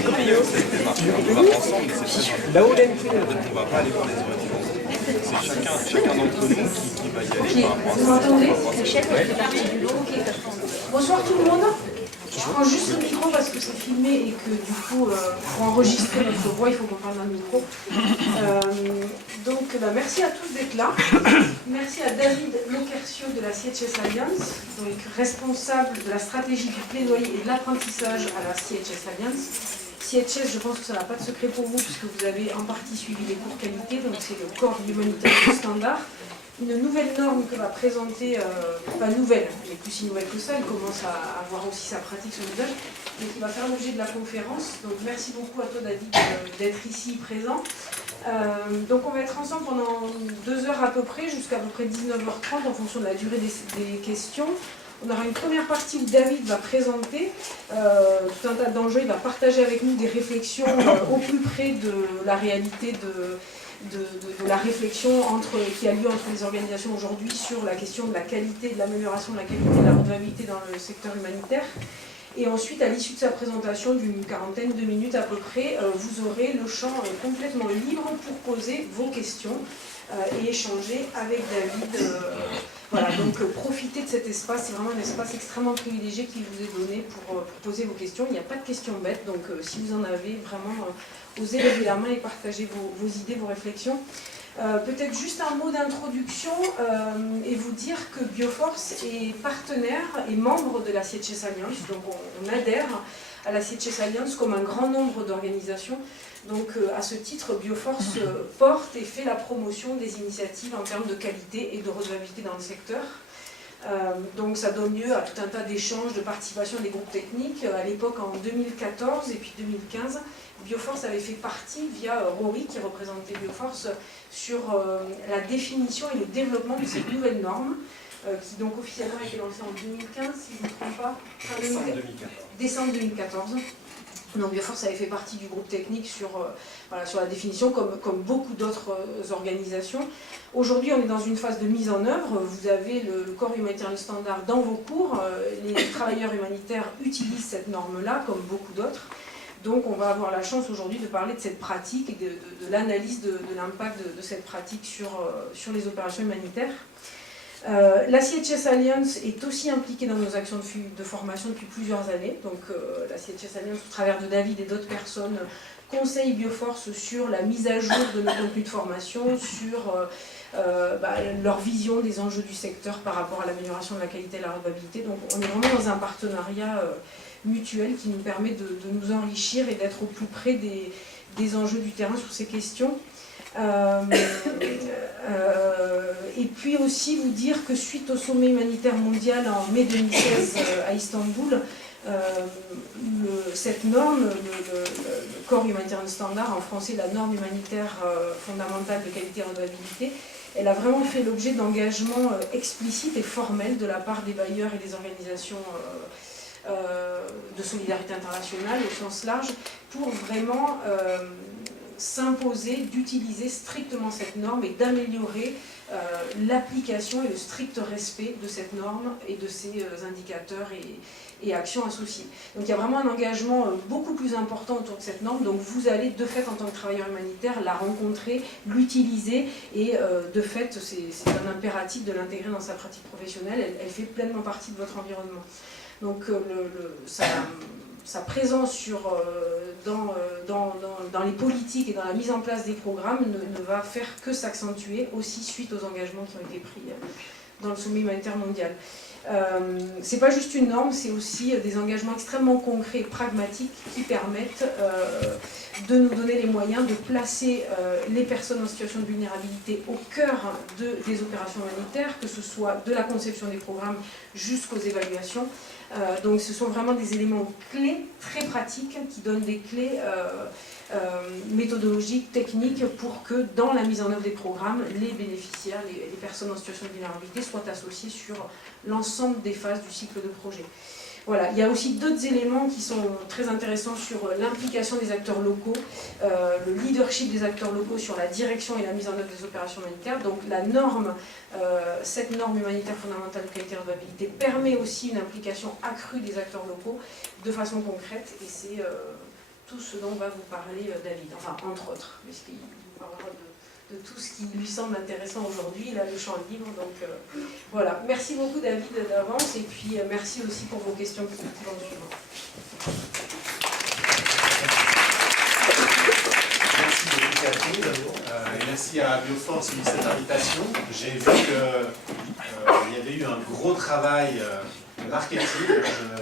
va ensemble, mais c'est très important. On va pas aller voir les ONG. C'est chacun d'entre nous qui va y aller par rapport à ça. Vous m'entendez? Bonsoir tout le monde. Je prends juste le micro parce que c'est filmé et que du coup, pour enregistrer notre voix, il faut qu'on parle dans le micro. Donc, merci à tous d'être là. Merci à David Loquercio de la CHS Alliance, donc responsable de la stratégie du plaidoyer et de l'apprentissage à la CHS Alliance. CHS, je pense que ça n'a pas de secret pour vous puisque vous avez en partie suivi les cours qualité, donc c'est le corps humanitaire standard. Une nouvelle norme que va présenter, pas nouvelle, elle est plus si nouvelle que ça, elle commence à avoir aussi sa pratique, son usage, mais qui va faire l'objet de la conférence. Donc merci beaucoup à toi David d'être ici présent. Donc on va être ensemble pendant 2 heures à peu près, jusqu'à peu près 19h30 en fonction de la durée des questions. On aura une première partie où David va présenter tout un tas d'enjeux, il va partager avec nous des réflexions au plus près de la réalité de la réflexion qui a lieu entre les organisations aujourd'hui sur la question de la qualité, de l'amélioration de la qualité et de la redevabilité dans le secteur humanitaire. Et ensuite, à l'issue de sa présentation d'une quarantaine de minutes à peu près, vous aurez le champ complètement libre pour poser vos questions et échanger avec David. Voilà, donc profitez de cet espace, c'est vraiment un espace extrêmement privilégié qui vous est donné pour poser vos questions. Il n'y a pas de questions bêtes, donc si vous en avez, vraiment, osez lever la main et partagez vos idées, vos réflexions. Peut-être juste un mot d'introduction et vous dire que Bioforce est partenaire et membre de la CHS Alliance, donc on adhère à la CHS Alliance comme un grand nombre d'organisations. Donc à ce titre, Bioforce porte et fait la promotion des initiatives en termes de qualité et de redevabilité dans le secteur. Donc ça donne lieu à tout un tas d'échanges, de participation des groupes techniques. À l'époque, en 2014 et puis 2015, Bioforce avait fait partie, via Rory, qui représentait Bioforce, sur la définition et le développement de cette nouvelle norme, qui donc officiellement a été lancée en 2015, si je ne me trompe pas. Décembre 2014. Donc Bioforce avait fait partie du groupe technique sur la définition, comme beaucoup d'autres organisations. Aujourd'hui, on est dans une phase de mise en œuvre. Vous avez le corps humanitaire standard dans vos cours. Les travailleurs humanitaires utilisent cette norme-là, comme beaucoup d'autres. Donc on va avoir la chance aujourd'hui de parler de cette pratique et de l'analyse de l'impact de cette pratique sur les opérations humanitaires. La CHS Alliance est aussi impliquée dans nos actions de formation depuis plusieurs années. Donc la CHS Alliance, au travers de David et d'autres personnes, conseille Bioforce sur la mise à jour de nos contenus de formation, sur leur vision des enjeux du secteur par rapport à l'amélioration de la qualité et de la redevabilité. Donc on est vraiment dans un partenariat mutuel qui nous permet de nous enrichir et d'être au plus près des enjeux du terrain sur ces questions. Et puis aussi vous dire que suite au sommet humanitaire mondial en mai 2016 à Istanbul, cette norme, le corps humanitaire standard, en français la norme humanitaire fondamentale de qualité et redevabilité, elle a vraiment fait l'objet d'engagements explicites et formels de la part des bailleurs et des organisations de solidarité internationale au sens large, pour vraiment s'imposer d'utiliser strictement cette norme et d'améliorer l'application et le strict respect de cette norme et de ses indicateurs et actions associées. Donc il y a vraiment un engagement beaucoup plus important autour de cette norme, donc vous allez de fait en tant que travailleur humanitaire la rencontrer, l'utiliser et de fait c'est un impératif de l'intégrer dans sa pratique professionnelle, elle fait pleinement partie de votre environnement. Donc sa présence dans les politiques et dans la mise en place des programmes ne va faire que s'accentuer aussi suite aux engagements qui ont été pris dans le sommet humanitaire mondial. C'est pas juste une norme, c'est aussi des engagements extrêmement concrets et pragmatiques qui permettent de nous donner les moyens de placer les personnes en situation de vulnérabilité au cœur des opérations humanitaires, que ce soit de la conception des programmes jusqu'aux évaluations. Donc ce sont vraiment des éléments clés, très pratiques, qui donnent des clés méthodologiques, techniques, pour que dans la mise en œuvre des programmes, les bénéficiaires, les personnes en situation de vulnérabilité soient associées sur l'ensemble des phases du cycle de projet. Voilà. Il y a aussi d'autres éléments qui sont très intéressants sur l'implication des acteurs locaux, le leadership des acteurs locaux sur la direction et la mise en œuvre des opérations humanitaires. Donc la norme, cette norme humanitaire fondamentale de qualité et de redevabilité permet aussi une implication accrue des acteurs locaux de façon concrète, et tout ce dont va vous parler David, enfin entre autres, puisqu'il vous parlera de tout ce qui lui semble intéressant aujourd'hui, là le champ libre, donc voilà. Merci beaucoup David d'avance, et puis merci aussi pour vos questions qui vont suivre. Merci beaucoup Catherine, et merci à Bioforce pour cette invitation. J'ai vu qu'il y avait eu un gros travail marketing.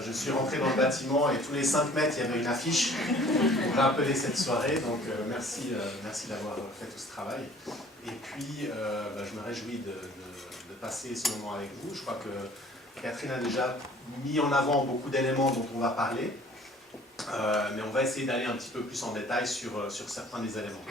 Je suis rentré dans le bâtiment et tous les 5 mètres, il y avait une affiche pour rappeler cette soirée. Donc merci d'avoir fait tout ce travail. Et puis, je me réjouis de passer ce moment avec vous. Je crois que Catherine a déjà mis en avant beaucoup d'éléments dont on va parler. Mais on va essayer d'aller un petit peu plus en détail sur certains des éléments.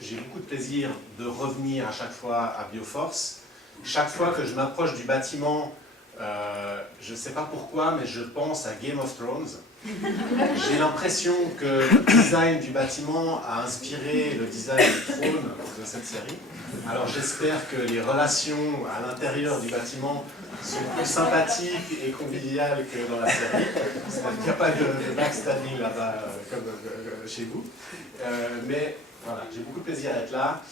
J'ai beaucoup de plaisir de revenir à chaque fois à Bioforce. Chaque fois que je m'approche du bâtiment, je ne sais pas pourquoi, mais je pense à Game of Thrones. J'ai l'impression que le design du bâtiment a inspiré le design du trône de cette série. Alors j'espère que les relations à l'intérieur du bâtiment sont plus sympathiques et conviviales que dans la série. Il n'y a pas de backstabbing là-bas comme chez vous. Mais voilà, j'ai beaucoup de plaisir à être là.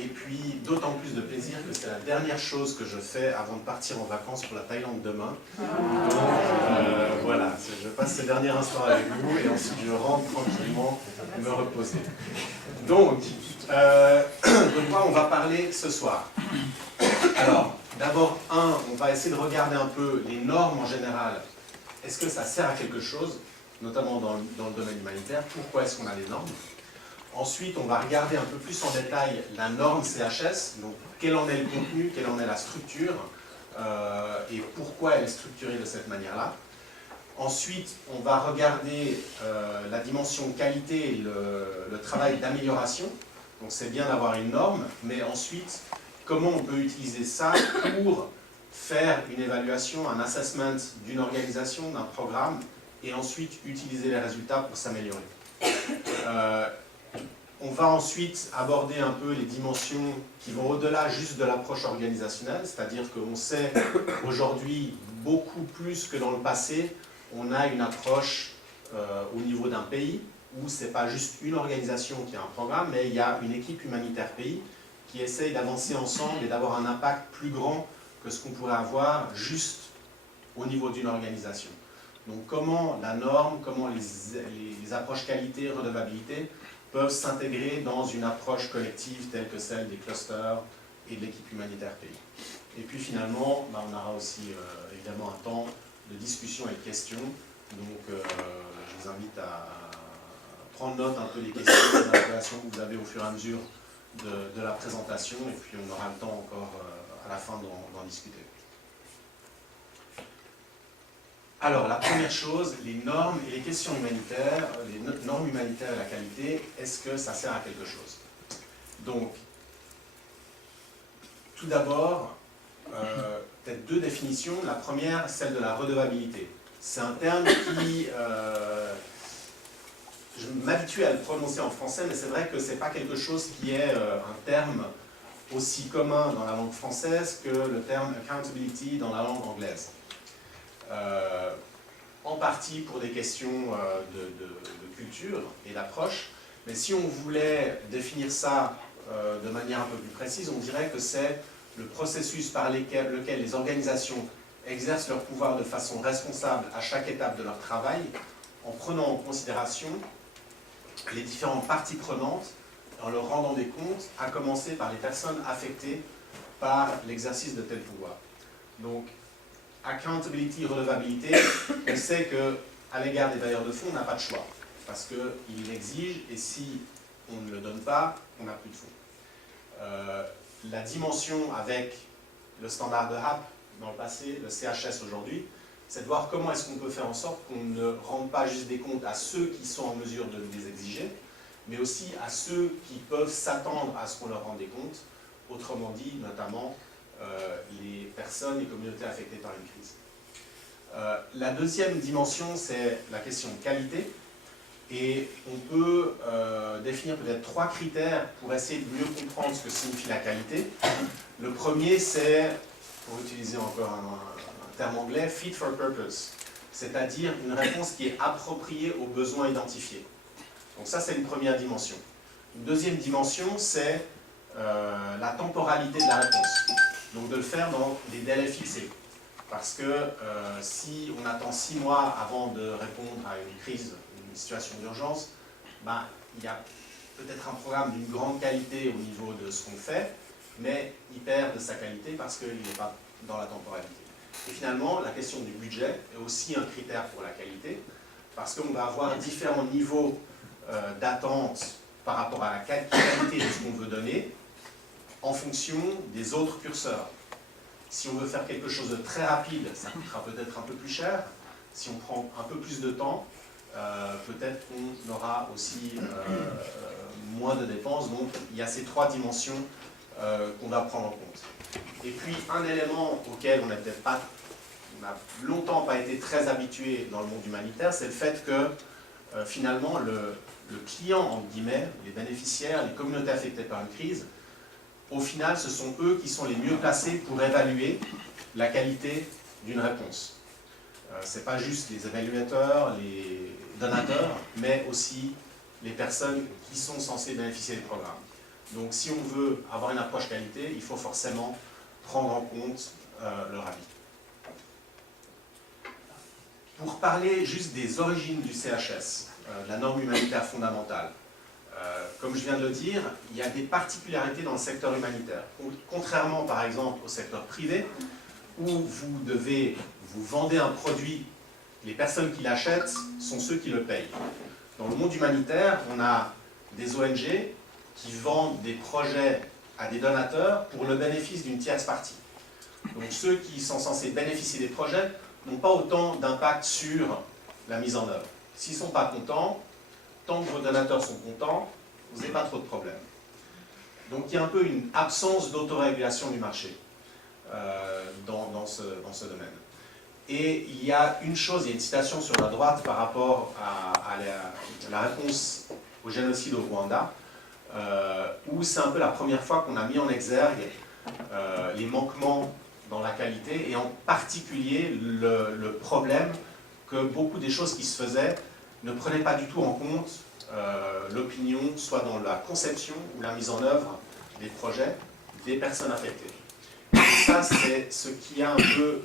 Et puis d'autant plus de plaisir que c'est la dernière chose que je fais avant de partir en vacances pour la Thaïlande demain. Donc voilà, je passe ces derniers instants avec vous et ensuite je rentre tranquillement me reposer. Donc, de quoi on va parler ce soir? Alors, d'abord, on va essayer de regarder un peu les normes en général. Est-ce que ça sert à quelque chose, notamment dans le domaine humanitaire? Pourquoi est-ce qu'on a les normes? Ensuite, on va regarder un peu plus en détail la norme CHS, donc quel en est le contenu, quelle en est la structure, et pourquoi elle est structurée de cette manière-là. Ensuite, on va regarder la dimension qualité et le travail d'amélioration. Donc c'est bien d'avoir une norme, mais ensuite, comment on peut utiliser ça pour faire une évaluation, un assessment d'une organisation, d'un programme, et ensuite utiliser les résultats pour s'améliorer. On va ensuite aborder un peu les dimensions qui vont au-delà juste de l'approche organisationnelle, c'est-à-dire qu'on sait aujourd'hui beaucoup plus que dans le passé, on a une approche au niveau d'un pays où ce n'est pas juste une organisation qui a un programme, mais il y a une équipe humanitaire pays qui essaye d'avancer ensemble et d'avoir un impact plus grand que ce qu'on pourrait avoir juste au niveau d'une organisation. Donc comment la norme, comment les approches qualité, redevabilité peuvent s'intégrer dans une approche collective telle que celle des clusters et de l'équipe humanitaire pays. Et puis finalement, on aura aussi évidemment un temps de discussion et de questions. Donc je vous invite à prendre note un peu des questions, des interrogations que vous avez au fur et à mesure de la présentation, et puis on aura le temps encore à la fin d'en discuter. Alors, la première chose, les normes et les questions humanitaires, les normes humanitaires et la qualité, est-ce que ça sert à quelque chose? Donc, tout d'abord, peut-être 2 définitions. La première, celle de la redevabilité. C'est un terme qui... je m'habitue à le prononcer en français, mais c'est vrai que ce n'est pas quelque chose qui est un terme aussi commun dans la langue française que le terme accountability dans la langue anglaise. En partie pour des questions de culture et d'approche, mais si on voulait définir ça de manière un peu plus précise, on dirait que c'est le processus par lequel les organisations exercent leur pouvoir de façon responsable à chaque étape de leur travail, en prenant en considération les différentes parties prenantes, en leur rendant des comptes, à commencer par les personnes affectées par l'exercice de tel pouvoir. Donc, accountability, redevabilité, on sait qu'à l'égard des bailleurs de fonds, on n'a pas de choix, parce qu'ils l'exigent, et si on ne le donne pas, on n'a plus de fonds. La dimension avec le standard de HAP dans le passé, le CHS aujourd'hui, c'est de voir comment est-ce qu'on peut faire en sorte qu'on ne rende pas juste des comptes à ceux qui sont en mesure de les exiger, mais aussi à ceux qui peuvent s'attendre à ce qu'on leur rende des comptes, autrement dit, notamment, les personnes, les communautés affectées par une crise. La deuxième dimension, c'est la question de qualité. Et on peut définir peut-être 3 critères pour essayer de mieux comprendre ce que signifie la qualité. Le premier, c'est, pour utiliser encore un terme anglais, fit for purpose. c'est-à-dire une réponse qui est appropriée aux besoins identifiés. Donc ça, c'est une première dimension. Une deuxième dimension, c'est la temporalité de la réponse. Donc de le faire dans des délais fixés. Parce que si on attend 6 mois avant de répondre à une crise, une situation d'urgence, ben, il y a peut-être un programme d'une grande qualité au niveau de ce qu'on fait, mais il perd de sa qualité parce qu'il n'est pas dans la temporalité. Et finalement, la question du budget est aussi un critère pour la qualité, parce qu'on va avoir différents niveaux d'attente par rapport à la qualité de ce qu'on veut donner, en fonction des autres curseurs. Si on veut faire quelque chose de très rapide, ça coûtera peut-être un peu plus cher. Si on prend un peu plus de temps, peut-être qu'on aura aussi moins de dépenses. Donc il y a ces 3 dimensions qu'on va prendre en compte. Et puis un élément auquel on n'a longtemps pas été très habitué dans le monde humanitaire, c'est le fait que finalement le client, entre guillemets, les bénéficiaires, les communautés affectées par une crise, au final, ce sont eux qui sont les mieux placés pour évaluer la qualité d'une réponse. Ce n'est pas juste les évaluateurs, les donateurs, mais aussi les personnes qui sont censées bénéficier des programmes. Donc si on veut avoir une approche qualité, il faut forcément prendre en compte leur avis. Pour parler juste des origines du CHS, de la norme humanitaire fondamentale, comme je viens de le dire, il y a des particularités dans le secteur humanitaire. Contrairement par exemple au secteur privé, où vous vendez un produit, les personnes qui l'achètent sont ceux qui le payent. Dans le monde humanitaire, on a des ONG qui vendent des projets à des donateurs pour le bénéfice d'une tierce partie. Donc ceux qui sont censés bénéficier des projets n'ont pas autant d'impact sur la mise en œuvre. S'ils ne sont pas contents, tant que vos donateurs sont contents, vous n'avez pas trop de problèmes. Donc il y a un peu une absence d'autorégulation du marché dans ce domaine. Et il y a une chose, il y a une citation sur la droite par rapport à la réponse au génocide au Rwanda, où c'est un peu la première fois qu'on a mis en exergue les manquements dans la qualité, et en particulier le problème que beaucoup des choses qui se faisaient ne prenaient pas du tout en compte l'opinion, soit dans la conception ou la mise en œuvre des projets, des personnes affectées. Et ça, c'est ce qui a un peu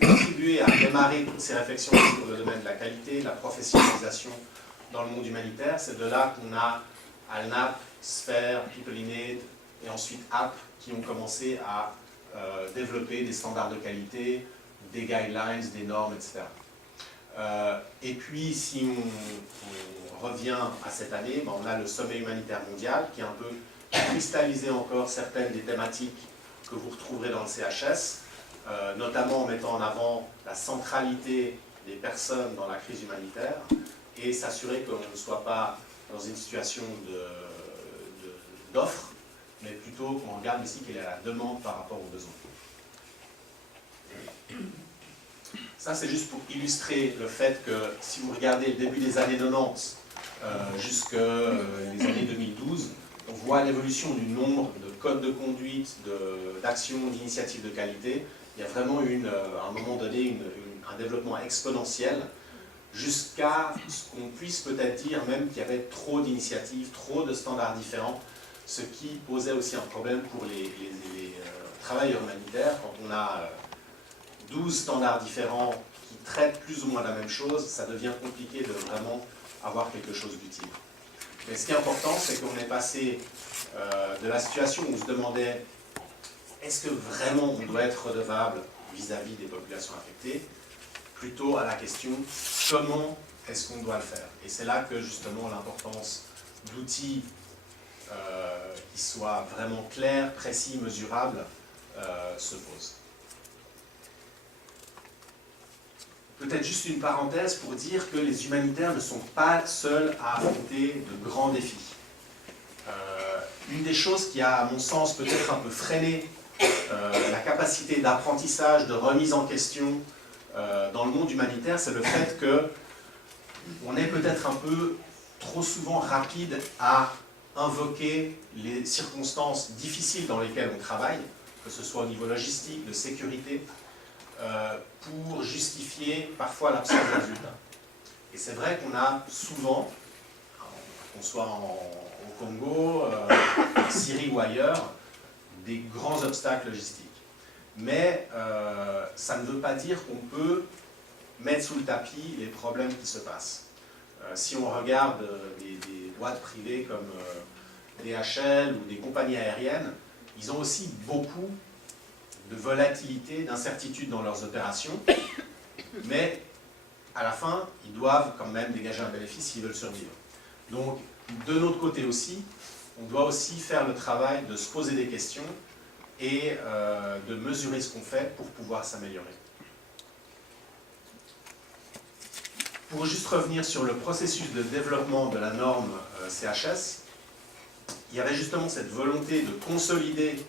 contribué à démarrer toutes ces réflexions sur le domaine de la qualité, la professionnalisation dans le monde humanitaire. C'est de là qu'on a ALNAP, Sphere, People in Aid et ensuite App qui ont commencé à développer des standards de qualité, des guidelines, des normes, etc. Et puis, si on revient à cette année, on a le sommet humanitaire mondial qui a un peu cristallisé encore certaines des thématiques que vous retrouverez dans le CHS, notamment en mettant en avant la centralité des personnes dans la crise humanitaire et s'assurer qu'on ne soit pas dans une situation d'offre, mais plutôt qu'on regarde aussi quelle est la demande par rapport aux besoins. Ça, c'est juste pour illustrer le fait que si vous regardez le début des années 90 jusqu'aux les années 2012, on voit l'évolution du nombre de codes de conduite, d'actions, d'initiatives de qualité. Il y a vraiment eu, à un moment donné, un développement exponentiel jusqu'à ce qu'on puisse peut-être dire même qu'il y avait trop d'initiatives, trop de standards différents, ce qui posait aussi un problème pour les travailleurs humanitaires. Quand on a 12 standards différents qui traitent plus ou moins la même chose, ça devient compliqué de vraiment avoir quelque chose d'utile. Mais ce qui est important, c'est qu'on est passé de la situation où on se demandait est-ce que vraiment on doit être redevable vis-à-vis des populations affectées, plutôt à la question comment est-ce qu'on doit le faire. Et c'est là que justement l'importance d'outils qui soient vraiment clairs, précis, mesurables se pose. Peut-être juste une parenthèse pour dire que les humanitaires ne sont pas seuls à affronter de grands défis. Une des choses qui a, à mon sens, peut-être un peu freiné la capacité d'apprentissage, de remise en question dans le monde humanitaire, c'est le fait qu'on est peut-être un peu trop souvent rapide à invoquer les circonstances difficiles dans lesquelles on travaille, que ce soit au niveau logistique, de sécurité, pour justifier parfois l'absence de résultats. Et c'est vrai qu'on a souvent, qu'on soit au Congo, en Syrie ou ailleurs, des grands obstacles logistiques. Mais ça ne veut pas dire qu'on peut mettre sous le tapis les problèmes qui se passent. Si on regarde des boîtes privées comme DHL ou des compagnies aériennes, ils ont aussi beaucoup de volatilité, d'incertitude dans leurs opérations, mais à la fin, ils doivent quand même dégager un bénéfice s'ils veulent survivre. Donc, de notre côté aussi, on doit aussi faire le travail de se poser des questions et de mesurer ce qu'on fait pour pouvoir s'améliorer. Pour juste revenir sur le processus de développement de la norme CHS, il y avait justement cette volonté de consolider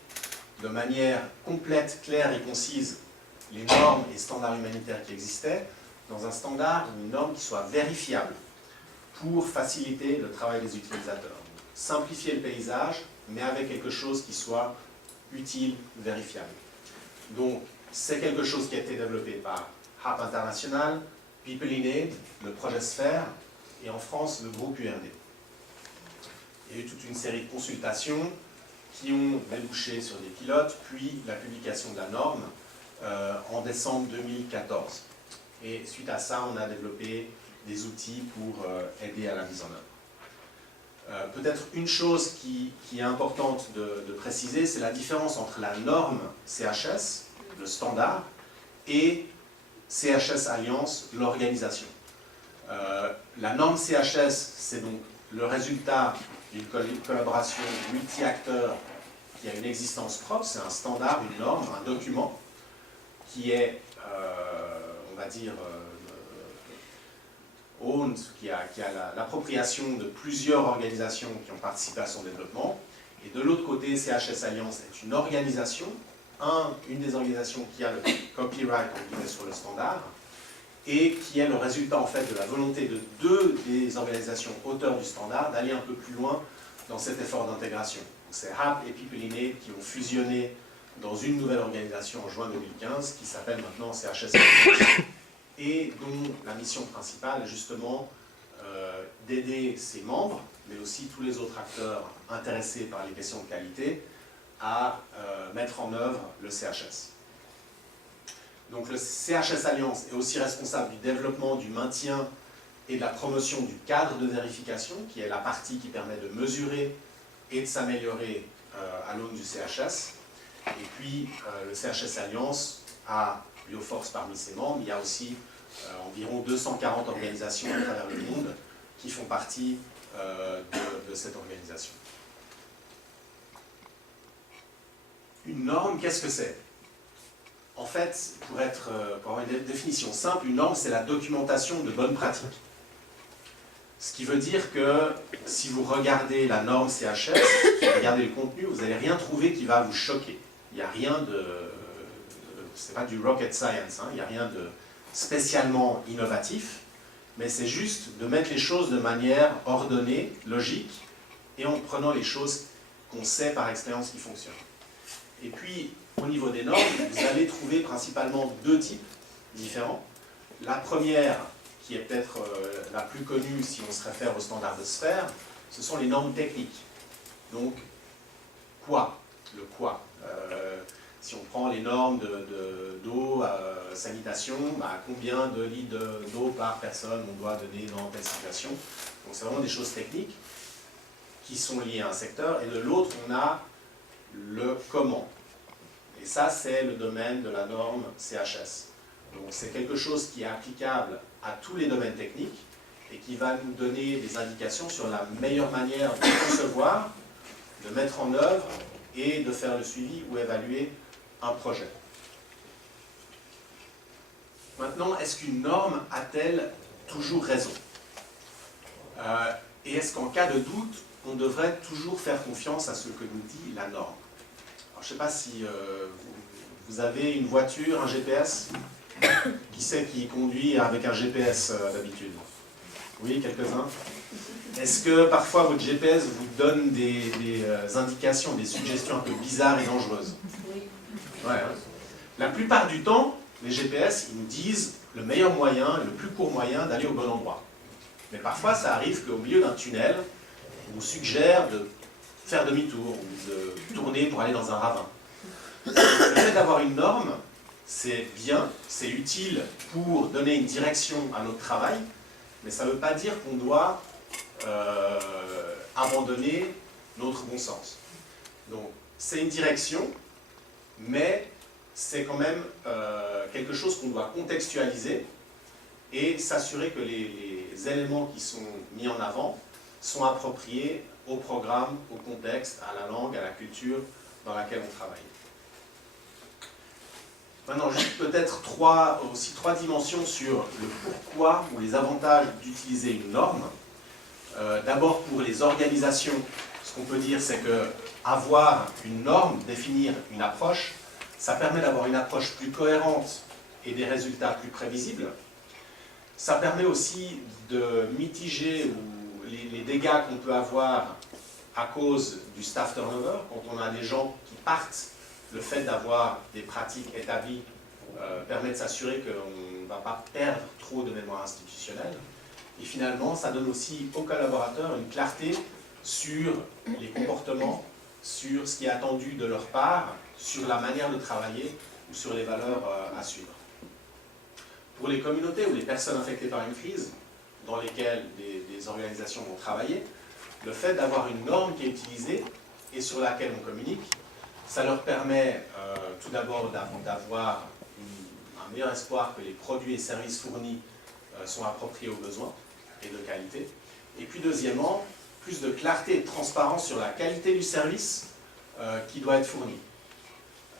de manière complète, claire et concise les normes et standards humanitaires qui existaient dans un standard ou une norme qui soit vérifiable pour faciliter le travail des utilisateurs. Simplifier le paysage, mais avec quelque chose qui soit utile, vérifiable. Donc, c'est quelque chose qui a été développé par HAP International, People in Aid, le projet Sphère, et en France, le groupe URD. Il y a eu toute une série de consultations qui ont débouché sur des pilotes, puis la publication de la norme en décembre 2014. Et suite à ça, on a développé des outils pour aider à la mise en œuvre. Peut-être une chose qui est importante de préciser, c'est la différence entre la norme CHS, le standard, et CHS Alliance, l'organisation. La norme CHS, c'est donc le résultat d'une collaboration multi-acteurs qui a une existence propre, c'est un standard, une norme, un document qui est, on va dire, owned, qui a l'appropriation de plusieurs organisations qui ont participé à son développement. Et de l'autre côté, CHS Alliance est une organisation, une des organisations qui a le copyright sur le standard, et qui est le résultat en fait de la volonté de deux des organisations auteurs du standard d'aller un peu plus loin dans cet effort d'intégration. C'est HAP et People in Aid qui ont fusionné dans une nouvelle organisation en juin 2015 qui s'appelle maintenant CHS et dont la mission principale est justement d'aider ses membres, mais aussi tous les autres acteurs intéressés par les questions de qualité à mettre en œuvre le CHS. Donc le CHS Alliance est aussi responsable du développement, du maintien et de la promotion du cadre de vérification, qui est la partie qui permet de mesurer et de s'améliorer à l'aune du CHS. Et puis le CHS Alliance a Bioforce parmi ses membres. Il y a aussi environ 240 organisations à travers le monde qui font partie de cette organisation. Une norme, qu'est-ce que c'est? En fait, pour avoir une définition simple, une norme, c'est la documentation de bonnes pratiques. Ce qui veut dire que si vous regardez la norme CHS, si vous regardez le contenu, vous n'allez rien trouver qui va vous choquer. Il n'y a rien de... c'est pas du rocket science, hein, il n'y a rien de spécialement innovatif, mais c'est juste de mettre les choses de manière ordonnée, logique, et en prenant les choses qu'on sait par expérience qui fonctionnent. Et puis, au niveau des normes, vous allez trouver principalement deux types différents. La première, qui est peut-être la plus connue si on se réfère au standard de Sphère, ce sont les normes techniques. Donc, quoi? Le quoi. Si on prend les normes d'eau, sanitation, combien de litres d'eau par personne on doit donner dans telle situation. Donc c'est vraiment des choses techniques qui sont liées à un secteur. Et de l'autre, on a le comment. Et ça, c'est le domaine de la norme CHS. Donc c'est quelque chose qui est applicable à tous les domaines techniques et qui va nous donner des indications sur la meilleure manière de concevoir, de mettre en œuvre et de faire le suivi ou évaluer un projet. Maintenant, est-ce qu'une norme a-t-elle toujours raison? Et est-ce qu'en cas de doute, on devrait toujours faire confiance à ce que nous dit la norme? Alors, je ne sais pas si vous avez une voiture, un GPS. Qui c'est qui conduit avec un GPS d'habitude? Oui, quelques-uns. Est-ce que parfois votre GPS vous donne des indications, des suggestions un peu bizarres et dangereuses? Oui. Ouais, hein. La plupart du temps, les GPS, ils nous disent le meilleur moyen, le plus court moyen d'aller au bon endroit. Mais parfois, ça arrive qu'au milieu d'un tunnel, on vous suggère de faire demi-tour ou de tourner pour aller dans un ravin. Le fait d'avoir une norme, c'est bien, c'est utile pour donner une direction à notre travail, mais ça ne veut pas dire qu'on doit abandonner notre bon sens. Donc, c'est une direction, mais c'est quand même quelque chose qu'on doit contextualiser et s'assurer que les éléments qui sont mis en avant sont appropriés au programme, au contexte, à la langue, à la culture dans laquelle on travaille. Maintenant, juste peut-être trois dimensions sur le pourquoi ou les avantages d'utiliser une norme. D'abord, pour les organisations, ce qu'on peut dire, c'est que avoir une norme, définir une approche, ça permet d'avoir une approche plus cohérente et des résultats plus prévisibles. Ça permet aussi de mitiger les dégâts qu'on peut avoir à cause du staff turnover, quand on a des gens qui partent. Le fait d'avoir des pratiques établies permet de s'assurer qu'on ne va pas perdre trop de mémoire institutionnelle. Et finalement, ça donne aussi aux collaborateurs une clarté sur les comportements, sur ce qui est attendu de leur part, sur la manière de travailler ou sur les valeurs à suivre. Pour les communautés ou les personnes affectées par une crise, dans lesquelles des organisations vont travailler, le fait d'avoir une norme qui est utilisée et sur laquelle on communique, ça leur permet tout d'abord d'avoir un meilleur espoir que les produits et services fournis sont appropriés aux besoins et de qualité. Et puis deuxièmement, plus de clarté et de transparence sur la qualité du service qui doit être fourni.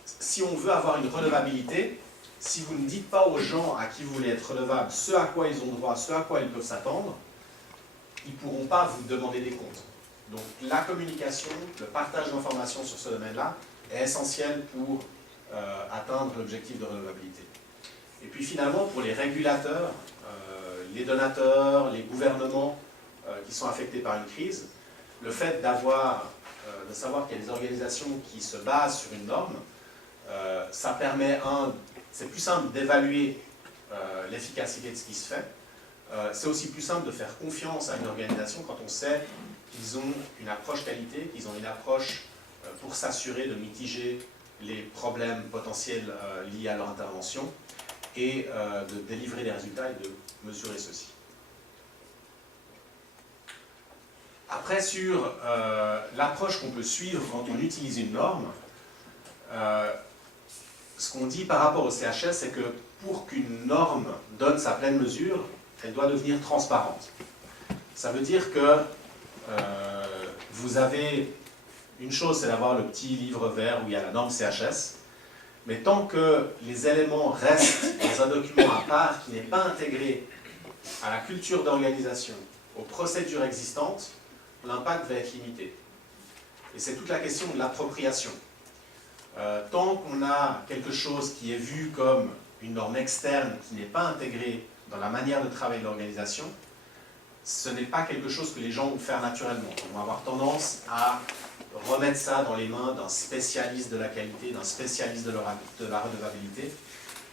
Si on veut avoir une redevabilité, si vous ne dites pas aux gens à qui vous voulez être redevable ce à quoi ils ont droit, ce à quoi ils peuvent s'attendre, ils ne pourront pas vous demander des comptes. Donc la communication, le partage d'informations sur ce domaine-là est essentiel pour atteindre l'objectif de redevabilité. Et puis finalement, pour les régulateurs, les donateurs, les gouvernements qui sont affectés par une crise, le fait de savoir qu'il y a des organisations qui se basent sur une norme, ça permet, c'est plus simple d'évaluer l'efficacité de ce qui se fait. C'est aussi plus simple de faire confiance à une organisation quand on sait qu'ils ont une approche qualité, qu'ils ont une approche pour s'assurer de mitiger les problèmes potentiels liés à leur intervention et de délivrer des résultats et de mesurer ceci. Après, sur l'approche qu'on peut suivre quand on utilise une norme, ce qu'on dit par rapport au CHS, c'est que pour qu'une norme donne sa pleine mesure, elle doit devenir transparente. Ça veut dire que vous avez une chose, c'est d'avoir le petit livre vert où il y a la norme CHS, mais tant que les éléments restent dans un document à part qui n'est pas intégré à la culture d'organisation, aux procédures existantes, l'impact va être limité. Et c'est toute la question de l'appropriation. Tant qu'on a quelque chose qui est vu comme une norme externe qui n'est pas intégrée dans la manière de travailler de l'organisation, ce n'est pas quelque chose que les gens vont faire naturellement. Ils vont avoir tendance à remettre ça dans les mains d'un spécialiste de la qualité, d'un spécialiste de la redevabilité,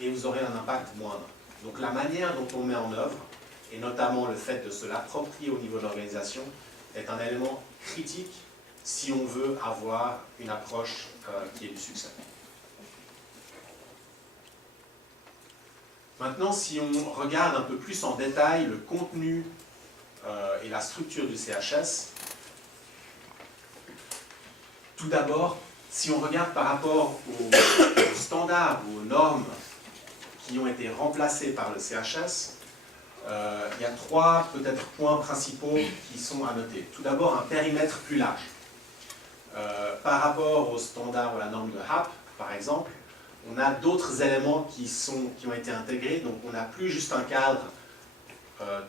et vous aurez un impact moindre. Donc la manière dont on met en œuvre, et notamment le fait de se l'approprier au niveau de l'organisation, est un élément critique si on veut avoir une approche qui ait du succès. Maintenant, si on regarde un peu plus en détail le contenu et la structure du CHS, tout d'abord, si on regarde par rapport aux standards ou aux normes qui ont été remplacées par le CHS, il y a trois peut-être points principaux qui sont à noter. Tout d'abord, un périmètre plus large. Par rapport aux standards ou à la norme de HAP, par exemple, on a d'autres éléments qui ont été intégrés, donc on n'a plus juste un cadre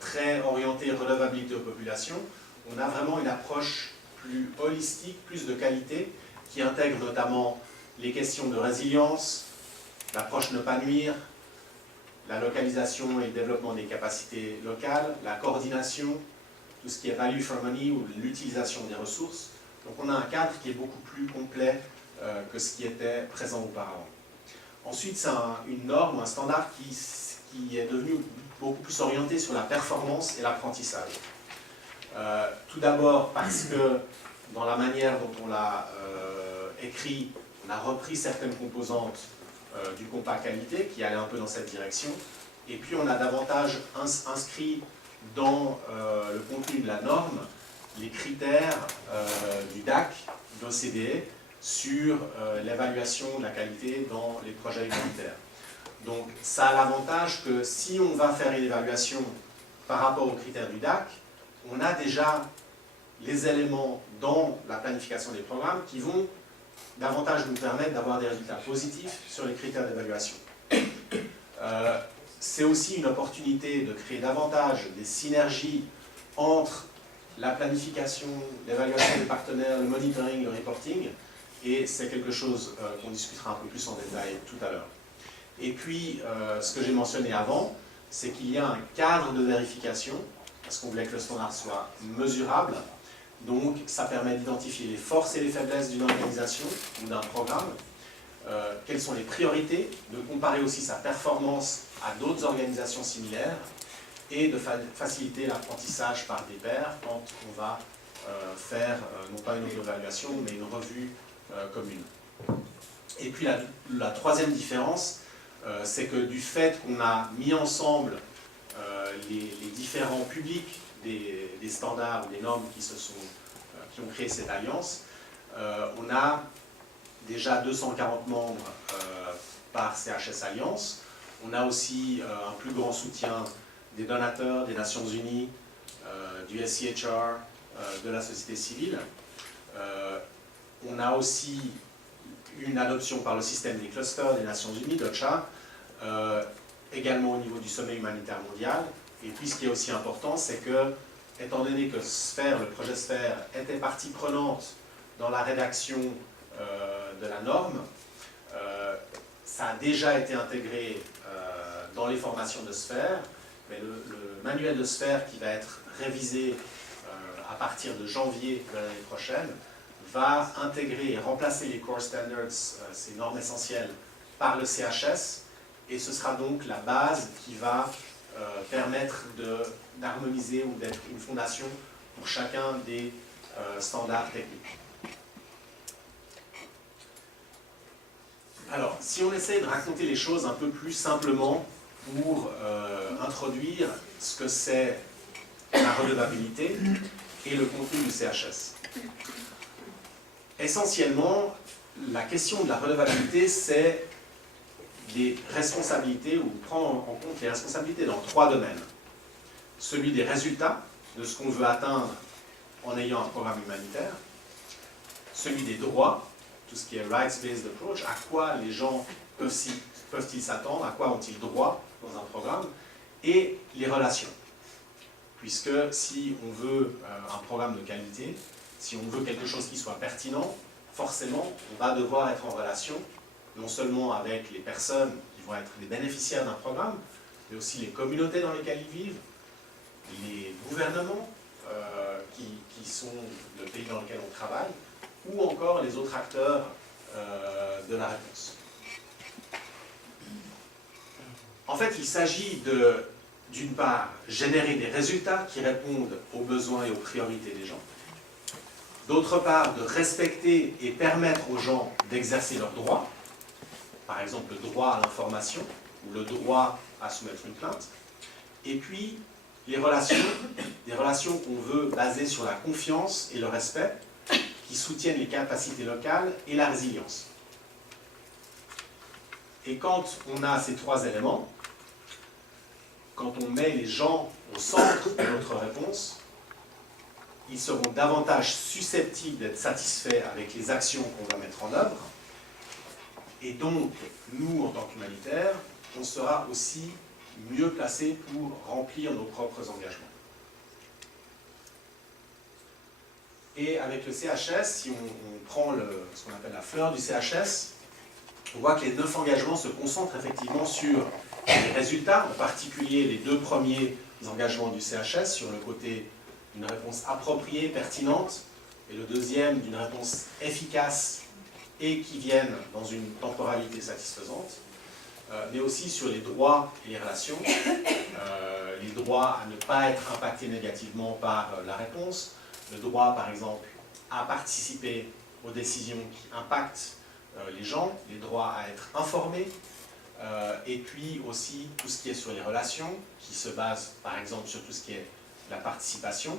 très orienté redevabilité aux populations, on a vraiment une approche plus holistique, plus de qualité, qui intègre notamment les questions de résilience, l'approche ne pas nuire, la localisation et le développement des capacités locales, la coordination, tout ce qui est value for money ou l'utilisation des ressources. Donc on a un cadre qui est beaucoup plus complet que ce qui était présent auparavant. Ensuite, c'est une norme, un standard qui est devenu beaucoup plus orienté sur la performance et l'apprentissage. Tout d'abord parce que dans la manière dont on l'a écrit, on a repris certaines composantes du compas qualité qui allaient un peu dans cette direction, et puis on a davantage inscrit dans le contenu de la norme les critères du DAC, de l'OCDE, sur l'évaluation de la qualité dans les projets humanitaires. Donc ça a l'avantage que si on va faire une évaluation par rapport aux critères du DAC, on a déjà les éléments dans la planification des programmes qui vont davantage nous permettre d'avoir des résultats positifs sur les critères d'évaluation. C'est aussi une opportunité de créer davantage des synergies entre la planification, l'évaluation des partenaires, le monitoring, le reporting, et c'est quelque chose qu'on discutera un peu plus en détail tout à l'heure. Et puis, ce que j'ai mentionné avant, c'est qu'il y a un cadre de vérification, parce qu'on voulait que le standard soit mesurable. Donc, ça permet d'identifier les forces et les faiblesses d'une organisation ou d'un programme, quelles sont les priorités, de comparer aussi sa performance à d'autres organisations similaires, et de faciliter l'apprentissage par des pairs quand on va faire, non pas une auto-évaluation, mais une revue commune. Et puis, la troisième différence, c'est que du fait qu'on a mis ensemble les différents publics des standards, des normes qui ont créé cette alliance, on a déjà 240 membres par CHS Alliance. On a aussi un plus grand soutien des donateurs, des Nations Unies, du SCHR, de la société civile. On a aussi une adoption par le système des clusters des Nations Unies, d'OCHA, également au niveau du sommet humanitaire mondial. Et puis ce qui est aussi important, c'est que, étant donné que Sphere, le projet Sphere, était partie prenante dans la rédaction de la norme, ça a déjà été intégré dans les formations de Sphere, mais le manuel de Sphere qui va être révisé à partir de janvier de l'année prochaine va intégrer et remplacer les core standards, ces normes essentielles, par le CHS, et ce sera donc la base qui va permettre d'harmoniser ou d'être une fondation pour chacun des standards techniques. Alors, si on essaie de raconter les choses un peu plus simplement pour introduire ce que c'est la redevabilité et le contenu du CHS. Essentiellement, la question de la redevabilité, c'est les responsabilités, ou prendre en compte les responsabilités dans 3 domaines. Celui des résultats, de ce qu'on veut atteindre en ayant un programme humanitaire. Celui des droits, tout ce qui est rights-based approach, à quoi les gens peuvent-ils s'attendre, à quoi ont-ils droit dans un programme, et les relations. Puisque si on veut un programme de qualité, si on veut quelque chose qui soit pertinent, forcément, on va devoir être en relation, non seulement avec les personnes qui vont être les bénéficiaires d'un programme, mais aussi les communautés dans lesquelles ils vivent, les gouvernements qui sont le pays dans lequel on travaille, ou encore les autres acteurs de la réponse. En fait, il s'agit d'une part, générer des résultats qui répondent aux besoins et aux priorités des gens. D'autre part, de respecter et permettre aux gens d'exercer leurs droits, par exemple le droit à l'information ou le droit à soumettre une plainte. Et puis, les relations, des relations qu'on veut baser sur la confiance et le respect, qui soutiennent les capacités locales et la résilience. Et quand on a ces 3 éléments, quand on met les gens au centre de notre réponse, ils seront davantage susceptibles d'être satisfaits avec les actions qu'on va mettre en œuvre. Et donc, nous, en tant qu'humanitaires, on sera aussi mieux placés pour remplir nos propres engagements. Et avec le CHS, si on prend ce qu'on appelle la fleur du CHS, on voit que les 9 engagements se concentrent effectivement sur les résultats, en particulier les 2 premiers engagements du CHS, sur le côté d'une réponse appropriée, pertinente, et le deuxième d'une réponse efficace et qui vienne dans une temporalité satisfaisante. mais aussi sur les droits et les relations, les droits à ne pas être impactés négativement par la réponse, le droit par exemple à participer aux décisions qui impactent les gens, les droits à être informés, et puis aussi tout ce qui est sur les relations, qui se base par exemple sur tout ce qui est la participation,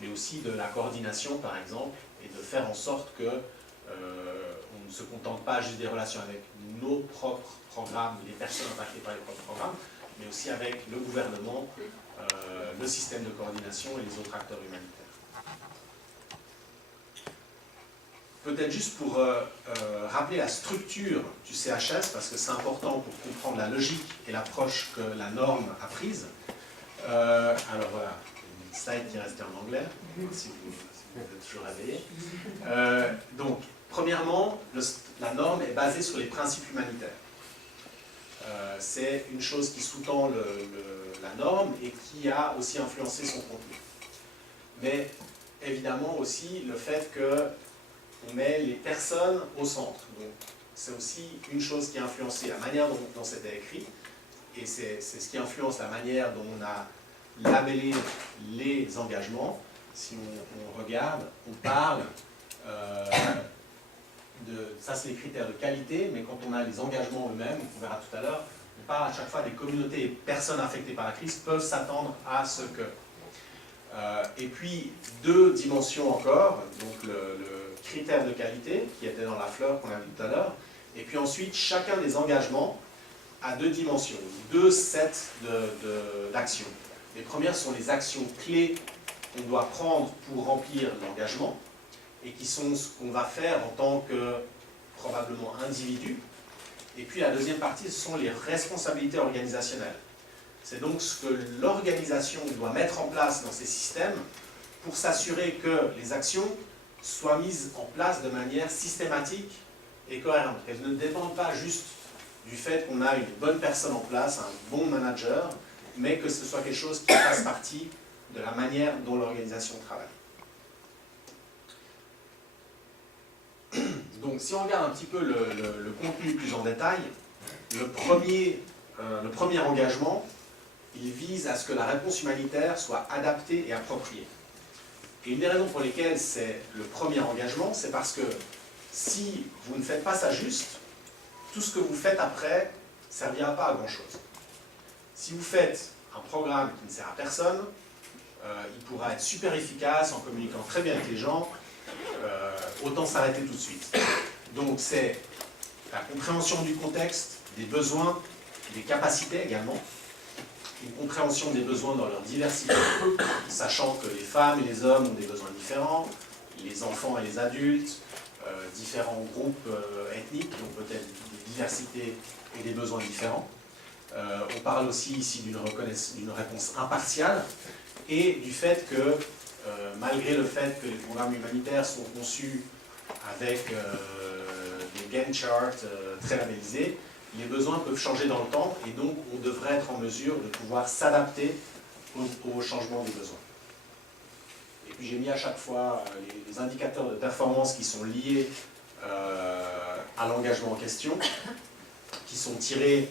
mais aussi de la coordination par exemple, et de faire en sorte que on ne se contente pas juste des relations avec nos propres programmes, les personnes impactées par les propres programmes, mais aussi avec le gouvernement, le système de coordination et les autres acteurs humanitaires. Peut-être juste pour rappeler la structure du CHS, parce que c'est important pour comprendre la logique et l'approche que la norme a prise. Alors voilà, une slide qui est restée en anglais, si vous êtes toujours réveillé. Donc, premièrement, la norme est basée sur les principes humanitaires. C'est une chose qui sous-tend la norme et qui a aussi influencé son contenu. Mais évidemment aussi le fait qu'on met les personnes au centre. Donc c'est aussi une chose qui a influencé la manière dont c'était écrit, et c'est ce qui influence la manière dont on a labellé les engagements. Si on regarde, on parle ça c'est les critères de qualité, mais quand on a les engagements eux-mêmes, on verra tout à l'heure, on parle à chaque fois des communautés et personnes affectées par la crise peuvent s'attendre à ce que. Et puis, deux dimensions encore, donc le critère de qualité, qui était dans la fleur qu'on a vu tout à l'heure, et puis ensuite, chacun des engagements a deux dimensions, deux sets d'actions. Les premières sont les actions clés qu'on doit prendre pour remplir l'engagement, et qui sont ce qu'on va faire en tant que, probablement, individu. Et puis la deuxième partie, ce sont les responsabilités organisationnelles. C'est donc ce que l'organisation doit mettre en place dans ces systèmes pour s'assurer que les actions soient mises en place de manière systématique et cohérente. Qu'elles ne dépendent pas juste du fait qu'on a une bonne personne en place, un bon manager, mais que ce soit quelque chose qui fasse partie de la manière dont l'organisation travaille. Donc si on regarde un petit peu le contenu plus en détail, le premier engagement, il vise à ce que la réponse humanitaire soit adaptée et appropriée. Et une des raisons pour lesquelles c'est le premier engagement, c'est parce que si vous ne faites pas ça juste, tout ce que vous faites après ne servira pas à grand chose. Si vous faites un programme qui ne sert à personne, il pourra être super efficace en communiquant très bien avec les gens, autant s'arrêter tout de suite. Donc c'est la compréhension du contexte, des besoins, des capacités également, une compréhension des besoins dans leur diversité, sachant que les femmes et les hommes ont des besoins différents, les enfants et les adultes, différents groupes ethniques qui ont peut-être des diversités et des besoins différents. On parle aussi ici d'une réponse impartiale et du fait que, malgré le fait que les programmes humanitaires sont conçus avec des Gantt charts très labellisés, les besoins peuvent changer dans le temps et donc on devrait être en mesure de pouvoir s'adapter au changement des besoins. Et puis j'ai mis à chaque fois les indicateurs de performance qui sont liés à l'engagement en question, qui sont tirés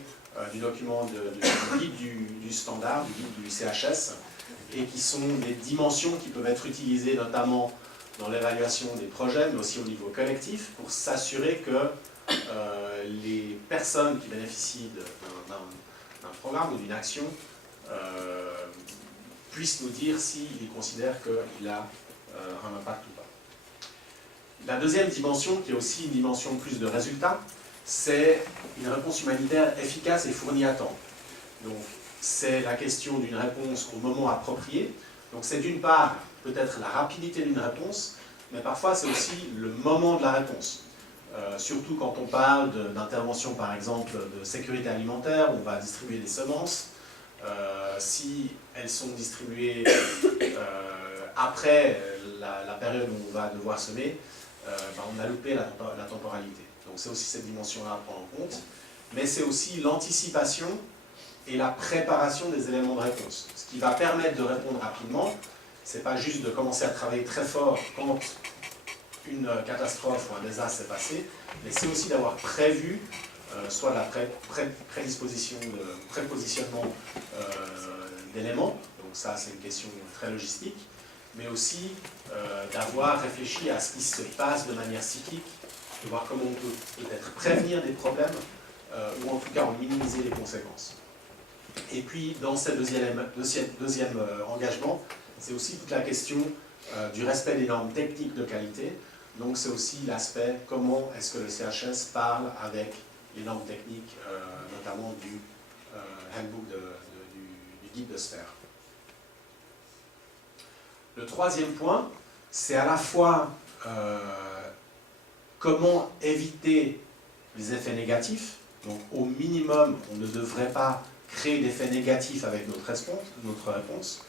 du document du guide du standard, du guide du CHS, et qui sont des dimensions qui peuvent être utilisées notamment dans l'évaluation des projets, mais aussi au niveau collectif, pour s'assurer que les personnes qui bénéficient d'un programme ou d'une action puissent nous dire s'ils considèrent qu'il a un impact ou pas. La deuxième dimension, qui est aussi une dimension plus de résultat, c'est une réponse humanitaire efficace et fournie à temps. Donc, c'est la question d'une réponse au moment approprié. Donc, c'est d'une part peut-être la rapidité d'une réponse, mais parfois c'est aussi le moment de la réponse. Surtout quand on parle d'intervention par exemple de sécurité alimentaire, on va distribuer des semences. Si elles sont distribuées après la période où on va devoir semer, on a loupé la temporalité. Donc c'est aussi cette dimension-là à prendre en compte. Mais c'est aussi l'anticipation et la préparation des éléments de réponse. Ce qui va permettre de répondre rapidement, c'est pas juste de commencer à travailler très fort quand une catastrophe ou un désastre s'est passé, mais c'est aussi d'avoir prévu soit de la prépositionnement d'éléments, donc ça c'est une question très logistique, mais aussi d'avoir réfléchi à ce qui se passe de manière cyclique, de voir comment on peut peut-être prévenir des problèmes, ou en tout cas en minimiser les conséquences. Et puis dans ce deuxième engagement, c'est aussi toute la question du respect des normes techniques de qualité. Donc c'est aussi l'aspect comment est-ce que le CHS parle avec les normes techniques, notamment du handbook du guide de sphère. Le troisième point, c'est à la fois comment éviter les effets négatifs. Donc au minimum, on ne devrait pas créer d'effets négatifs avec notre réponse.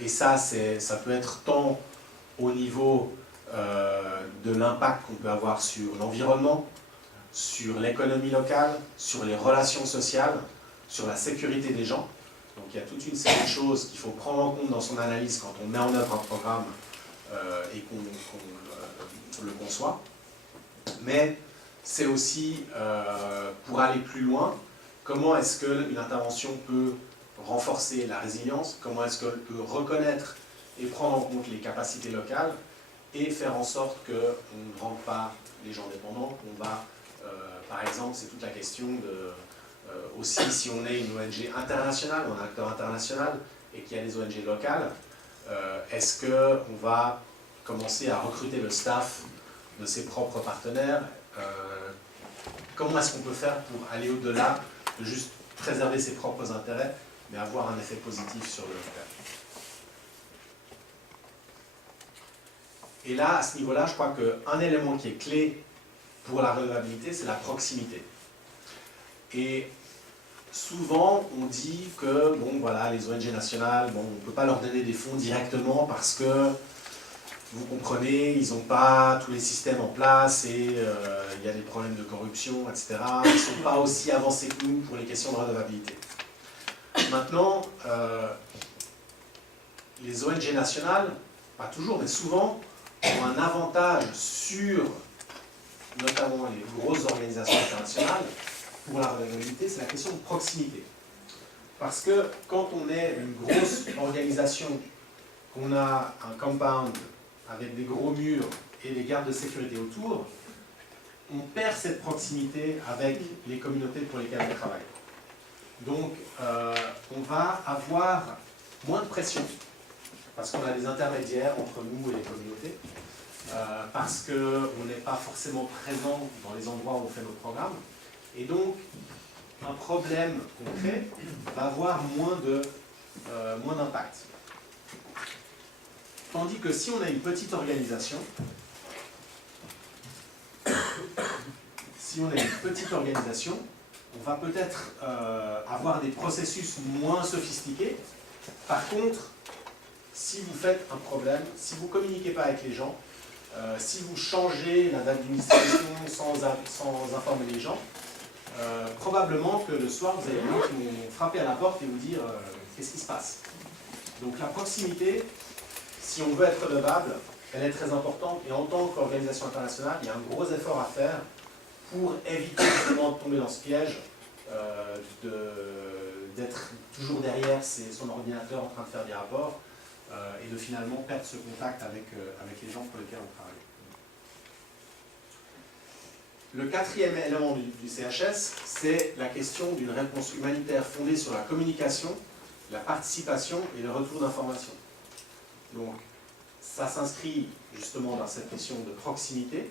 Et ça peut être tant au niveau de l'impact qu'on peut avoir sur l'environnement, sur l'économie locale, sur les relations sociales, sur la sécurité des gens. Donc il y a toute une série de choses qu'il faut prendre en compte dans son analyse quand on met en œuvre un programme et qu'on le conçoit. Mais c'est aussi, pour aller plus loin, comment est-ce qu'une intervention peut renforcer la résilience, comment est-ce qu'elle peut reconnaître et prendre en compte les capacités locales et faire en sorte qu'on ne rende pas les gens dépendants, qu'on va, par exemple, c'est toute la question de, aussi si on est une ONG internationale, ou un acteur international, et qu'il y a des ONG locales, est-ce qu'on va commencer à recruter le staff de ses propres partenaires? Comment est-ce qu'on peut faire pour aller au-delà de juste préserver ses propres intérêts, mais avoir un effet positif sur le long terme? Et là, à ce niveau-là, je crois qu'un élément qui est clé pour la redevabilité, c'est la proximité. Et souvent, on dit que bon, voilà, les ONG nationales, bon, on ne peut pas leur donner des fonds directement parce que, vous comprenez, ils n'ont pas tous les systèmes en place et il y a des problèmes de corruption, etc. Ils ne sont pas aussi avancés que nous pour les questions de redevabilité. Maintenant, les ONG nationales, pas toujours, mais souvent, ont un avantage sur notamment les grosses organisations internationales pour la redevabilité, c'est la question de proximité. Parce que quand on est une grosse organisation, qu'on a un compound avec des gros murs et des gardes de sécurité autour, on perd cette proximité avec les communautés pour lesquelles on travaille. Donc, on va avoir moins de pression, parce qu'on a des intermédiaires entre nous et les communautés, parce qu'on n'est pas forcément présent dans les endroits où on fait nos programmes, et donc, un problème concret va avoir moins d'impact. Tandis que si on a une petite organisation, on va peut-être avoir des processus moins sophistiqués. Par contre, si vous faites un problème, si vous ne communiquez pas avec les gens, si vous changez la date d'administration sans informer les gens, probablement que le soir, vous avez des gens qui vont frapper à la porte et vous dire qu'est-ce qui se passe. Donc la proximité, si on veut être redevable, elle est très importante, et en tant qu'organisation internationale, il y a un gros effort à faire pour éviter justement de tomber dans ce piège d'être toujours derrière son ordinateur en train de faire des rapports et de finalement perdre ce contact avec les gens pour lesquels on travaille. Le quatrième élément du CHS, c'est la question d'une réponse humanitaire fondée sur la communication, la participation et le retour d'informations. Donc, ça s'inscrit justement dans cette question de proximité,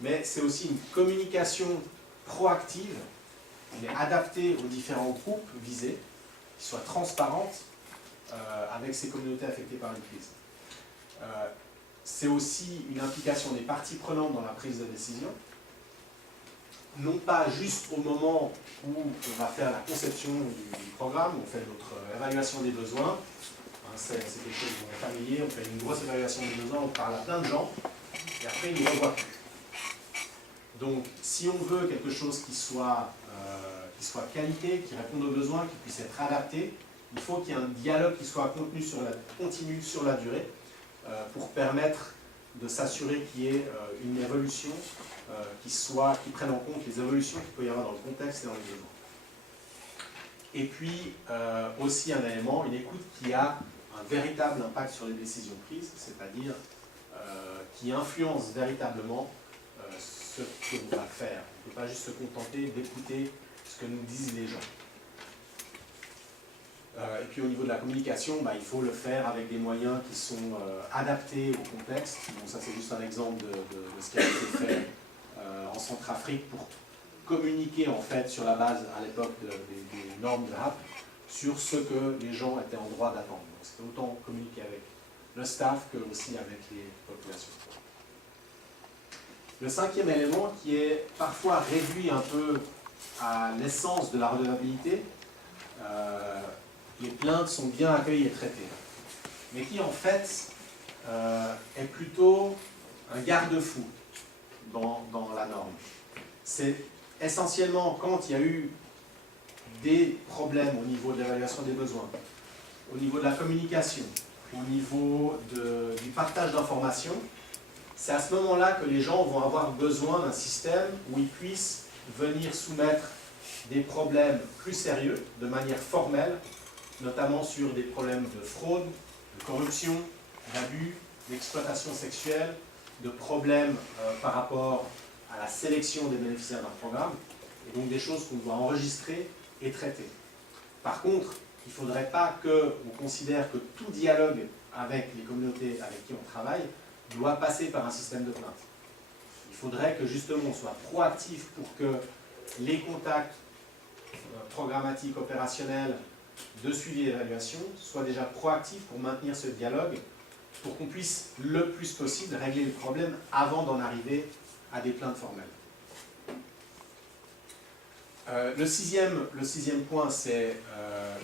mais c'est aussi une communication proactive, mais adaptée aux différents groupes visés, qui soit transparente avec ces communautés affectées par une crise. C'est aussi une implication des parties prenantes dans la prise de décision, non pas juste au moment où on va faire la conception du programme, on fait notre évaluation des besoins, c'est quelque chose dont on est familier, on fait une grosse évaluation des besoins, on parle à plein de gens, et après ils ne revoient plus. Donc si on veut quelque chose qui soit qualité, qui réponde aux besoins, qui puisse être adapté, il faut qu'il y ait un dialogue qui soit continu sur la durée, pour permettre de s'assurer qu'il y ait une évolution qui prenne en compte les évolutions qu'il peut y avoir dans le contexte et dans les besoins. Et puis, aussi un élément, une écoute qui a un véritable impact sur les décisions prises, c'est-à-dire qui influence véritablement ce que l'on va faire. On ne peut pas juste se contenter d'écouter ce que nous disent les gens. Et puis au niveau de la communication, il faut le faire avec des moyens qui sont adaptés au contexte. Donc ça c'est juste un exemple de ce qui a été fait en Centrafrique pour communiquer en fait sur la base à l'époque des normes de RAP sur ce que les gens étaient en droit d'attendre. Donc c'était autant communiquer avec le staff que aussi avec les populations. Le cinquième élément qui est parfois réduit un peu à l'essence de la redevabilité, les plaintes sont bien accueillies et traitées, mais qui en fait est plutôt un garde-fou dans la norme. C'est essentiellement quand il y a eu des problèmes au niveau de l'évaluation des besoins, au niveau de la communication, au niveau du partage d'informations, c'est à ce moment-là que les gens vont avoir besoin d'un système où ils puissent venir soumettre des problèmes plus sérieux, de manière formelle, notamment sur des problèmes de fraude, de corruption, d'abus, d'exploitation sexuelle, de problèmes par rapport à la sélection des bénéficiaires d'un programme, et donc des choses qu'on doit enregistrer et traiter. Par contre, il ne faudrait pas qu'on considère que tout dialogue avec les communautés avec qui on travaille doit passer par un système de plainte. Il faudrait que justement on soit proactif pour que les contacts programmatiques, opérationnels, de suivi et d'évaluation soient déjà proactifs pour maintenir ce dialogue, pour qu'on puisse le plus possible régler le problème avant d'en arriver à des plaintes formelles. Le sixième point, c'est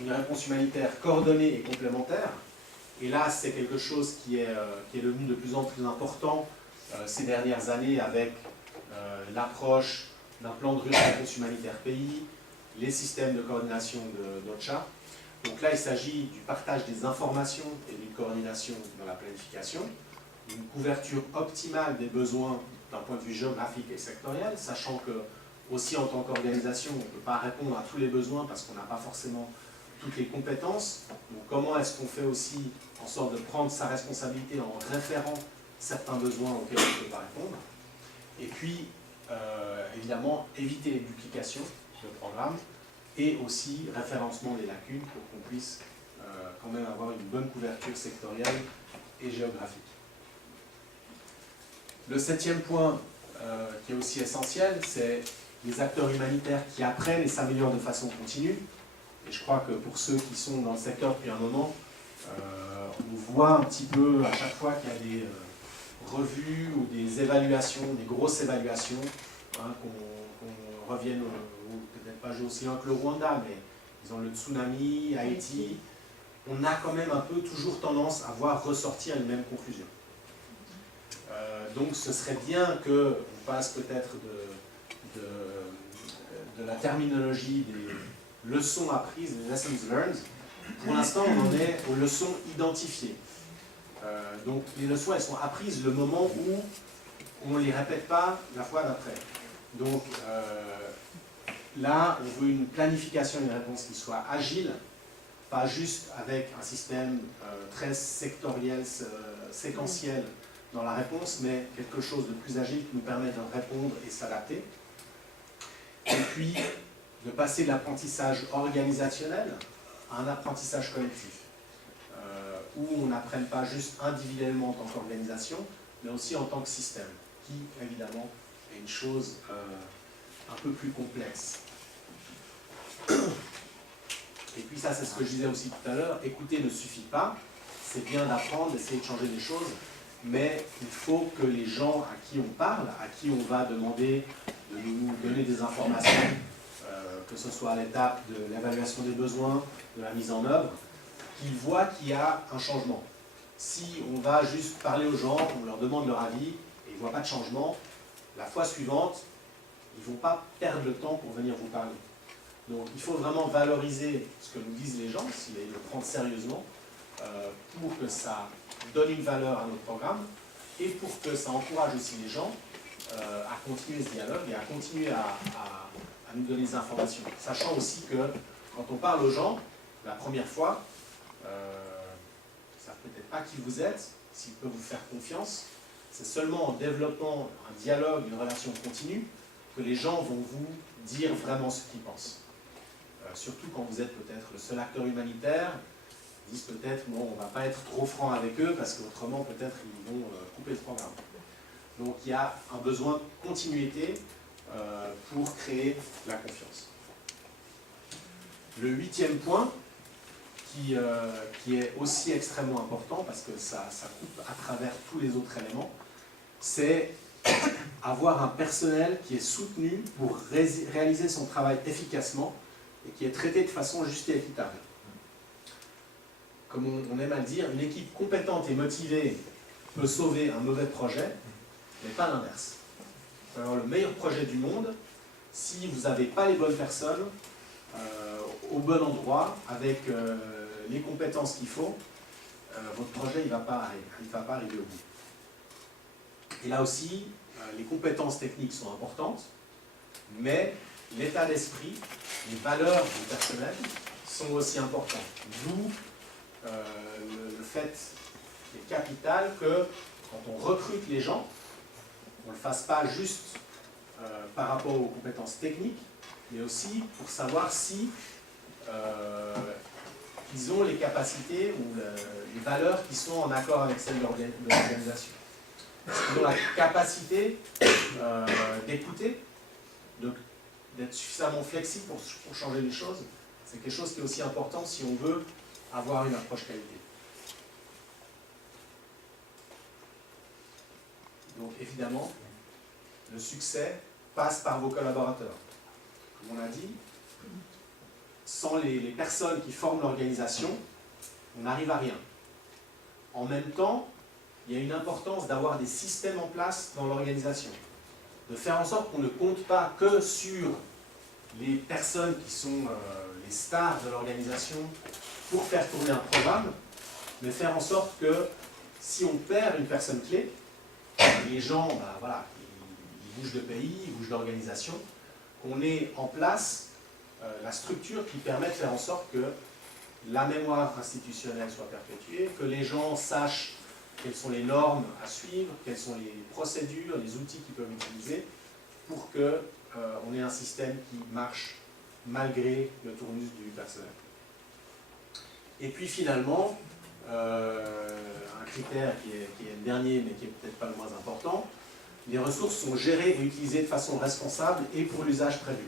une réponse humanitaire coordonnée et complémentaire. Et là, c'est quelque chose qui est devenu de plus en plus important ces dernières années avec l'approche d'un plan de réponse humanitaire pays, les systèmes de coordination d'OCHA. Donc là, il s'agit du partage des informations et d'une coordination dans la planification, une couverture optimale des besoins d'un point de vue géographique et sectoriel, sachant que aussi en tant qu'organisation, on ne peut pas répondre à tous les besoins parce qu'on n'a pas forcément toutes les compétences. Donc comment est-ce qu'on fait aussi en sorte de prendre sa responsabilité en référant certains besoins auxquels on ne peut pas répondre. Et puis, évidemment, éviter les duplications de programmes et aussi référencement des lacunes pour qu'on puisse quand même avoir une bonne couverture sectorielle et géographique. Le septième point qui est aussi essentiel, c'est les acteurs humanitaires qui apprennent et s'améliorent de façon continue. Et je crois que pour ceux qui sont dans le secteur depuis un moment, on voit un petit peu à chaque fois qu'il y a des revues ou des évaluations, des grosses évaluations, hein, qu'on revienne peut-être pas aussi loin que le Rwanda, mais disons le tsunami, Haïti, on a quand même un peu toujours tendance à voir ressortir les mêmes conclusions. Donc ce serait bien qu'on passe peut-être de la terminologie des leçons apprises, des lessons learned. Pour l'instant, on en est aux leçons identifiées. Donc les leçons, elles sont apprises le moment où on ne les répète pas la fois d'après. Donc là, on veut une planification et une réponse qui soit agile, pas juste avec un système très sectoriel, séquentiel dans la réponse, mais quelque chose de plus agile qui nous permet de répondre et s'adapter. Et puis, de passer de l'apprentissage organisationnel à un apprentissage collectif, où on n'apprenne pas juste individuellement en tant qu'organisation, mais aussi en tant que système, qui, évidemment, est une chose un peu plus complexe. Et puis ça, c'est ce que je disais aussi tout à l'heure, écouter ne suffit pas, c'est bien d'apprendre, d'essayer de changer des choses, mais il faut que les gens à qui on parle, à qui on va demander de nous donner des informations, que ce soit à l'étape de l'évaluation des besoins, de la mise en œuvre, qu'ils voient qu'il y a un changement. Si on va juste parler aux gens, on leur demande leur avis, et ils ne voient pas de changement, la fois suivante, ils ne vont pas perdre le temps pour venir vous parler. Donc il faut vraiment valoriser ce que nous disent les gens, et le prendre sérieusement, pour que ça donne une valeur à notre programme, et pour que ça encourage aussi les gens à continuer ce dialogue et à continuer à nous donner des informations. Sachant aussi que quand on parle aux gens, la première fois, ils ne savent peut-être pas qui vous êtes, s'ils peuvent vous faire confiance. C'est seulement en développant un dialogue, une relation continue, que les gens vont vous dire vraiment ce qu'ils pensent. Surtout quand vous êtes peut-être le seul acteur humanitaire, ils disent peut-être, bon, on ne va pas être trop franc avec eux, parce qu'autrement, peut-être, ils vont couper le programme. Donc, il y a un besoin de continuité pour créer la confiance. Le 8e point, qui est aussi extrêmement important, parce que ça coupe à travers tous les autres éléments, c'est avoir un personnel qui est soutenu pour réaliser son travail efficacement et qui est traité de façon juste et équitable. Comme on aime à le dire, une équipe compétente et motivée peut sauver un mauvais projet, mais pas l'inverse. Vous pouvez avoir le meilleur projet du monde, si vous n'avez pas les bonnes personnes au bon endroit, avec les compétences qu'il faut, votre projet ne va pas arriver au bout. Et là aussi, les compétences techniques sont importantes, mais l'état d'esprit, les valeurs du personnel sont aussi importantes. D'où le fait qui est capital que quand on recrute les gens, on ne le fasse pas juste par rapport aux compétences techniques, mais aussi pour savoir si ils ont les capacités ou les valeurs qui sont en accord avec celles de l'organisation. Ils ont la capacité d'écouter, d'être suffisamment flexible pour changer les choses. C'est quelque chose qui est aussi important si on veut avoir une approche qualité. Donc évidemment, le succès passe par vos collaborateurs. Comme on l'a dit, sans les personnes qui forment l'organisation, on n'arrive à rien. En même temps, il y a une importance d'avoir des systèmes en place dans l'organisation. De faire en sorte qu'on ne compte pas que sur les personnes qui sont les stars de l'organisation pour faire tourner un programme, mais faire en sorte que si on perd une personne clé, les gens, voilà, ils bougent de pays, ils bougent d'organisation, qu'on ait en place la structure qui permet de faire en sorte que la mémoire institutionnelle soit perpétuée, que les gens sachent quelles sont les normes à suivre, quelles sont les procédures, les outils qu'ils peuvent utiliser pour qu'on ait un système qui marche malgré le tournus du personnel. Et puis finalement, un critère qui est le dernier, mais qui n'est peut-être pas le moins important, les ressources sont gérées et utilisées de façon responsable et pour l'usage prévu.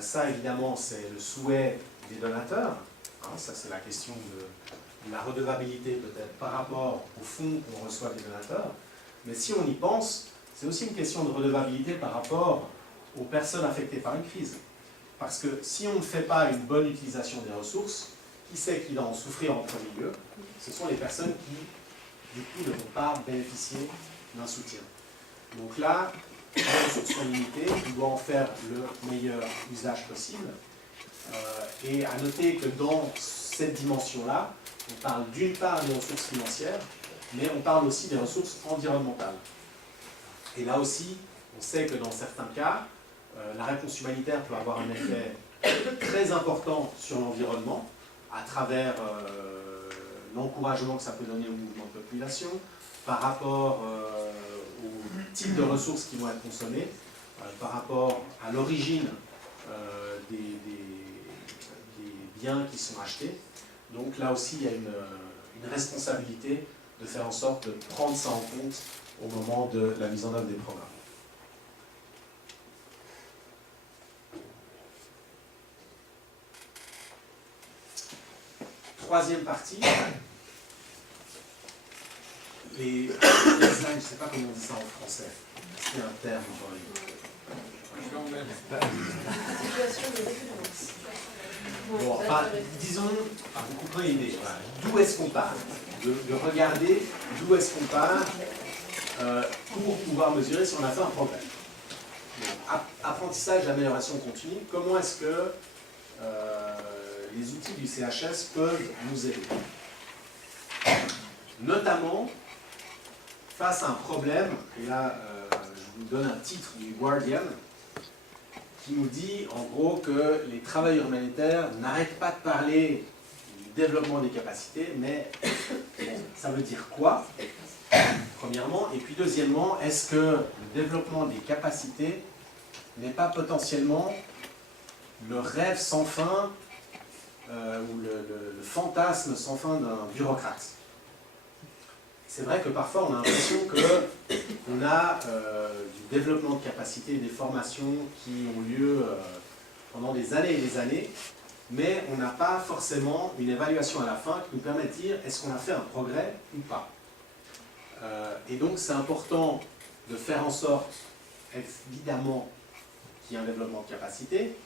Ça, évidemment, c'est le souhait des donateurs. Hein, ça, c'est la question de la redevabilité, peut-être, par rapport aux fonds qu'on reçoit des donateurs. Mais si on y pense, c'est aussi une question de redevabilité par rapport aux personnes affectées par une crise. Parce que si on ne fait pas une bonne utilisation des ressources, qui c'est qui va en souffrir en premier lieu? Ce sont les personnes qui, du coup, ne vont pas bénéficier d'un soutien. Donc là, les ressources sont limitées, on doit en faire le meilleur usage possible. Et à noter que dans cette dimension-là, on parle d'une part des ressources financières, mais on parle aussi des ressources environnementales. Et là aussi, on sait que dans certains cas, la réponse humanitaire peut avoir un effet très important sur l'environnement, à travers l'encouragement que ça peut donner au mouvement de population, par rapport au type de ressources qui vont être consommées, par rapport à l'origine des biens qui sont achetés. Donc là aussi, il y a une responsabilité de faire en sorte de prendre ça en compte au moment de la mise en œuvre des programmes. Troisième partie, les designs, je ne sais pas comment on dit ça en français, c'est un terme bon, enfin, disons, vous comprenez l'idée, voilà. D'où est-ce qu'on part, de regarder d'où est-ce qu'on part pour pouvoir mesurer si on a fait un progrès. Donc, apprentissage, amélioration continue, comment est-ce que les outils du CHS peuvent nous aider. Notamment face à un problème, et là je vous donne un titre du Guardian, qui nous dit en gros que les travailleurs humanitaires n'arrêtent pas de parler du développement des capacités, mais bon, ça veut dire quoi, premièrement, et puis deuxièmement, est-ce que le développement des capacités n'est pas potentiellement le rêve sans fin ou le fantasme sans fin d'un bureaucrate? C'est vrai que parfois on a l'impression qu'on a du développement de capacités, des formations qui ont lieu pendant des années et des années, mais on n'a pas forcément une évaluation à la fin qui nous permet de dire est-ce qu'on a fait un progrès ou pas. Et donc c'est important de faire en sorte, évidemment, qu'il y ait un développement de capacité,